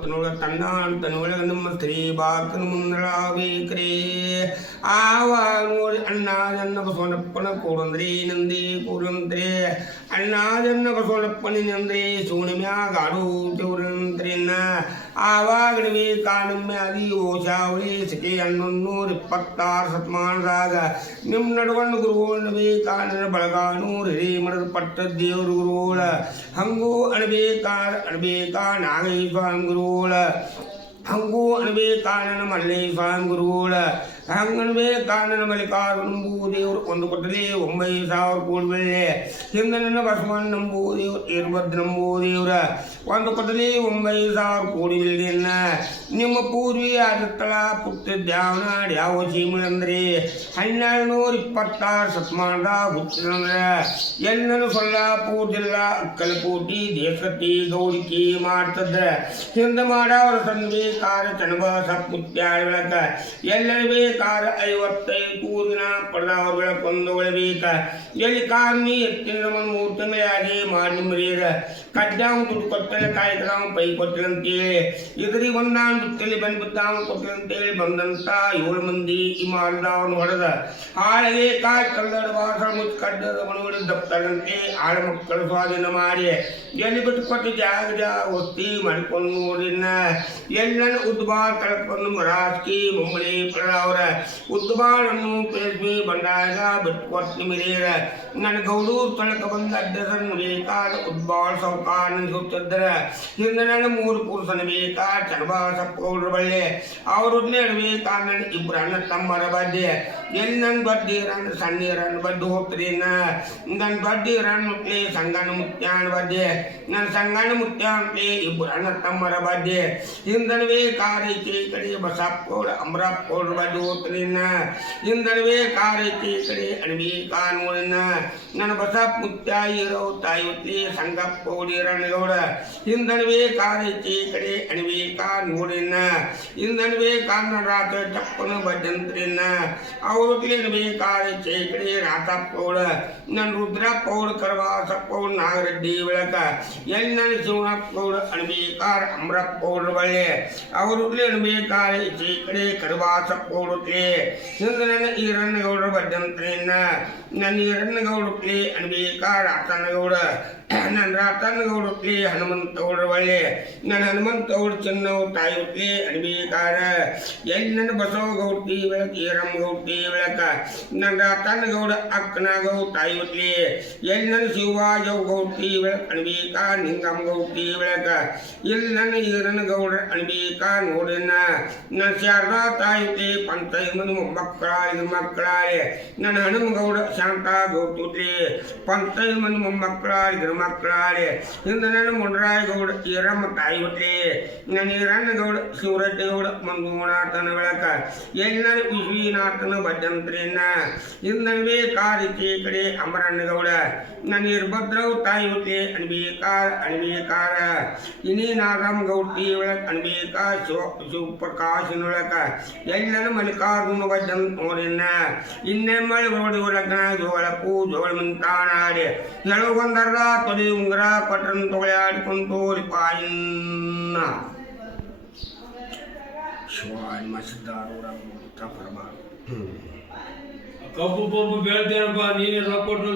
ತನ್ನೊಳಗ ನಮ್ಮ ಸ್ತ್ರೀ ಬಾಕನ ಮುಂದಳಾವೇಕ್ರೇ ಆವಾಗ ನೋಡಿ ಅಣ್ಣಾದನ್ನ ಬಸವನಪ್ಪನ ಕೂಡಂದ್ರಿ ನಂದಿ ಕೂಡಂತ್ರಿ ಅಣ್ಣಾದನ್ನ ಬಸವನಪ್ಪನಿನಂದ್ರಿ ಸೂಣಿಮ್ಯಾಗ ಆಡೂತಿವ್ರಂತ್ರಿನ್ನ ಆವಾಗ ಕಾಣಮ್ಯಾದಿ ಓಶಾವಳಿ ಸಿಟಿ 1126 ಶತಮಾನದಾಗ ನಿಮ್ಮ ನಡುವಣ್ಣು ಗುರುಗಳು ಕಾಣ ಬಳಗಾನೂರು ಹಿರೇಮಠದ ಪಟ್ಟ ದೇವ್ರ ಗುರುಗಳ ಹಂಗೂ ಅಣಬೇಕಾ ನಾಗೇಶ್ವರ ಗುರುಗಳ ಹಂಗೂ ಅಣಬೇಕಾನನ ಮಲ್ಲೇಶ್ವರ ಗುರುಗಳ ಹಂಗನ್ಬೇಕಾನನ ಮಲ್ಲಿಕಾರ್ಜುನ ನಂಬೂದೇವ್ರು ಒಂದು ಕೊಟ್ಟಲಿ 9,000 ಕೋಟಿ ಬೆಳ್ಳಿ ಹಿಂದೆ ನನ್ನ ಬಸವಣ್ಣ ನಂಬೂದೇವ್ರು ಇರ್ಬದ್ ನಂಬೂದೇವ್ರ ಒಂದು ಕೊಟ್ಟಲಿ 9,000 ಕೋಟಿ ಬೆಳ್ಳಿಯನ್ನ ನಿಮ್ಮ ಪೂರ್ವಿ ಆದತ್ತಳ ಪುಟ್ಟಿದ್ಯಾವನಾಡ್ ಯಾವ ಸೀಮಳಂದ್ರಿ 1226 ಶತಮಾನದಾಗ ಹುಟ್ಟಿದಂದ್ರ ಎಲ್ಲನು ಸೊಲ್ಲಾಪುರ ಜಿಲ್ಲಾ ಅಕ್ಕಲಕೋಟಿ ದೇಶತಿ ಗೌಡಿಕಿ ಮಾಡ್ತದ್ರ ಹಿಂದೆ ಮಾಡವ್ರ ಸಂದೇಕಾರ ಚನ್ನಬಸಪ್ಪ ಮುತ್ಯಾಳ ಬೆಳಕ ಎಲ್ಲವೇ 55 ಊರಿನ ಪಡೆದವರುಗಳ ಕೊಂದೊಳಬೇಕ ಎಲ್ಲಿ ಕಾರ್ಮಿ ಎತ್ತಿನ 3 ತಿಂಗಳಾಗಿ ಮಾಡಿ ಮರಿಯರ ಕಡ್ಡಾವ ದುಡ್ಡು ಕೊಟ್ಟಲೆ ಕಾಯ್ತಾವ ಪೈ ಕೊಟ್ಟಲಂತೇಳಿ ಇದರಿ ಒಂದಾನ್ ಬಿತ್ತಲಿ ಬಂದ್ಬಿಟ್ಟಾವ ಕೊಟ್ಟಲಂತೇಳಿ ಬಂದಂತ 7 ಮಂದಿ ಈ ಮಾಡಿದವನು ಹೊಡೆದ ಹಾಳೆಗೆ ಕಾಯಿ ಕಲ್ಲಡ ವಾಸ ಮುಚ್ಚ ಕಡ್ಡದ ಮನಗಡೆ ದಪ್ತರಂತೆ ಆಳ ಮಕ್ಕಳ ಸ್ವಾಧೀನ ಮಾಡಿ ಎಲ್ಲಿ ಬಿಟ್ಟು ಕೊಟ್ಟು ಜಾಗ ಒತ್ತಿ ಮಾಡಿಕೊಂಡು ನೋಡಿನ ಎಲ್ಲನ ಉದ್ಬಾಳ ತಳ್ಕೊಂಡು ಮರಾಸ್ಕಿ ಮುಂಬಳಿ ಪಡೆದವರ ಉದ್ಬಾಳನ್ನು ಪೇಸ್ಮಿ ಬಂಡಾಗ ಬಿಟ್ಟು ಕೊಟ್ಟು ಮಿರಿಯರ ನನ್ನ ಗೌಡೂರು ತಳಕ ಬಂದ ಅಡ್ಡದ ಬೇಕಾದ ಉದ್ಬಾಳ ಸೌಕಾರ ನಿಂತಿದ್ರ ಹಿಂದೆ ನನ್ನ 3 ಪುರುಷನ ಬೇಕಾ ಚನ್ನಬಸಪ್ಪ ಗೌಡ್ರ ಬಳ್ಳಿ ಅವ್ರನ್ನೇ ಬೇಕಾ ನನ್ನ 2 ಅಣ್ಣ ತಮ್ಮರ ಬಡ್ಡಿ ಎಲ್ಲಿ ನನ್ನ ಬಡ್ಡಿ ರನ್ ಸಣ್ಣೀರನ್ನ ಬಡ್ಡಿ ಹೋಗ್ತರಿ ನನ್ನ ಬಡ್ಡಿ ರನ್ ಮುಟ್ಲಿ ಸಂಗಣ್ಣ ಮುತ್ಯಾನ ಬಡ್ಡಿ ನನ್ನ ಸಂಗಣ್ಣ ಮುತ್ಯಾನ ಮುಟ್ಲಿ 2 ಅಣ್ಣ ತಮ್ಮರ ಬಡ್ಡಿ ಹಿಂದನವೇ ಕಾರೈತಿ ಕಡೆ ಬಸಪ್ಪ ಗೌಡ ಅಮರಪ್ಪ ಗೌಡ್ರ ಬಡ್ಡಿ ಹೋಗ್ತರಿ ಹಿಂದನವೇ ಕಾರೈತಿ ಕಡೆ ಅಣಬೇಕಾ ನೋಡಿನ ನನ್ನ ಬಸಪ್ಪ ಮುತ್ಯ ಇರೋ ತಾಯಿ ಹುಟ್ಲಿ ಸಂಗಪ್ಪ ಗೌಡಿ ರಣಗೌಡ ಹಿಂದನವೇ ಕಾರೈತಿ ಕಡೆ ಅಣಬೇಕಾ ನೋಡಿನ ಹಿಂದನವೇ ಕಾರಣ ರಾತ್ರಿ ಟಪ್ಪನ ಬಡ್ಡಂತ್ರಿನ ಅವ್ರಟ್ಲಿ ಅಣಬೇಕಾರೈತಿ ಕಡೆ ರಾತಪ್ಪ ಗೌಡ ನನ್ನ ರುದ್ರಪ್ಪ ಗೌಡ ಕರವಾಸಪ್ಪ ಗೌಡ ನಾಗರೆಡ್ಡಿ ಬೆಳಕ ಎಲ್ಲಿ ನನ್ನ ಶಿವನಪ್ಪ ಗೌಡ ಅಣಬೇಕಾರ ಅಮರಪ್ಪ ಗೌಡ್ರ ಬಳ್ಳಿ ಅವ್ರಟ್ಲಿ ಅಣಬೇಕಾರೈತಿ ಕಡೆ ಕರವಾಸಪ್ಪ ಗೌಡಟ್ಲಿ ಹಿಂದೆ ನನ್ನ ಈರಣ್ಣಗೌಡರ ಬಡ್ಡಂತ್ರಿನ ನನ್ನ ಈರಣ್ಣಗೌಡಟ್ಲಿ ಅಣಬೇಕಾರ ರಾತಣ್ಣಗೌಡ ನನ್ನ ರಾತಣ್ಣಗೌಡ ಹುಟ್ಲಿ ಹನುಮಂತ ಗೌಡ್ರ ಬಳ್ಳಿ ನನ್ನ ಹನುಮಂತ ಗೌಡ ಚೆನ್ನವ್ ತಾಯಿ ಹುಟ್ಲಿ ಅಣಬೇಕಾರ ಎಲ್ಲಿ ನನ್ನ ಬಸವ ಗೌಡ್ತಿ ಬೆಳಕ ಈರಮ್ಮ ಗೌಡ್ತಿ ಬೆಳಕ ನನ್ನ ರಾತಣ್ಣಗೌಡ ಅಕ್ಕನಾಗೌ ತಾಯಿ ಹುಟ್ಲಿ ಎಲ್ಲಿ ನನ್ನ ಶಿವಜವ್ ಗೌಡ್ತಿ ಬೆಳಕ ಅಣಬೇಕಾ ನಿಂಗಮ್ಮ ಗೌಡ್ತಿ ಬೆಳಕ ಇಲ್ಲಿ ನನ್ನ ಈರಣ್ಣಗೌಡ್ರ ಅಣಬೇಕಾ ನೋಡಿನ ನನ್ನ ಶಾರದಾ ತಾಯಿ ಹುಟ್ಲಿ 15 ಮಂದಿ ಮೊಮ್ಮಕ್ಕಳಾಳಿ ಮಕ್ಕಳಾಳಿ ನನ್ನ ಹನುಮಗೌಡ ಶಾಂತ ಗೌಡ್ತಿ ಹುಟ್ಲಿ 15 ಮಂದಿ ಮೊಮ್ಮಕ್ಕಳಾಳಿ ಮಕ್ಕಳಾಳಿ ಹಿಂದೆ ನನ್ನ ಮುಂಡರಾಯ ಗೌಡ ಈರಮ್ಮ ತಾಯಿ ಹುಟ್ಲಿ ನನ್ನ ಈರಣ್ಣಗೌಡ ಶಿವರೆಡ್ಡಿ ಗೌಡ ಮಂಜುನಾಥನ ಬೆಳಕ ಎಲ್ಲಿ ನನ್ನ ವಿಶ್ವನಾಥನ ಬಡ್ಡಂತ್ರಿನ ಹಿಂದನವೇ ಕಾರಿಕೆ ಕಡೆ ಅಮರಣ್ಣಗೌಡ ನನ್ನ ಇರ್ಭದ್ರವ್ ತಾಯಿ ಹುಟ್ಲಿ ಅಣಬೇಕಾರ ಇನ್ನೀ ನಾಗಮ್ಮ ಗೌಡ್ತಿ ಬೆಳಕ ಅಣಬೇಕಾ ಶಿವಪ್ರಕಾಶನೊಳಕ ಎಲ್ಲಿ ನನ್ನ ಮಲ್ಲಿಕಾರ್ಜುನ ಬಡ್ಡಂತ ನೋಡಿನ ಇನ್ನೆಮ್ಮಳಿ ರೋಡಿ ಲಗ್ನ ಜೋಳಪ್ಪು ಜೋಳ ಮುಂತಾನಾಡಿ ಎಳಗೊಂದರ್ದ ತೊಡಿ ಉಂಗ್ರ ಕೊಟ್ರನ್ ತೊಗೊಳಾಡ್ಕೊಂಡು ರಿಪಾಯಿನ್ನ ಶಿವಾಯ ಮಸಿದ್ದಾರೂರ ಪರಮ ಕಬ್ಬು ಪಬ್ಬು ಬೆಳ್ತೇನಪ್ಪ ನೀನೇ ರೊಕ್ಕ ಕೊಟ್ಟು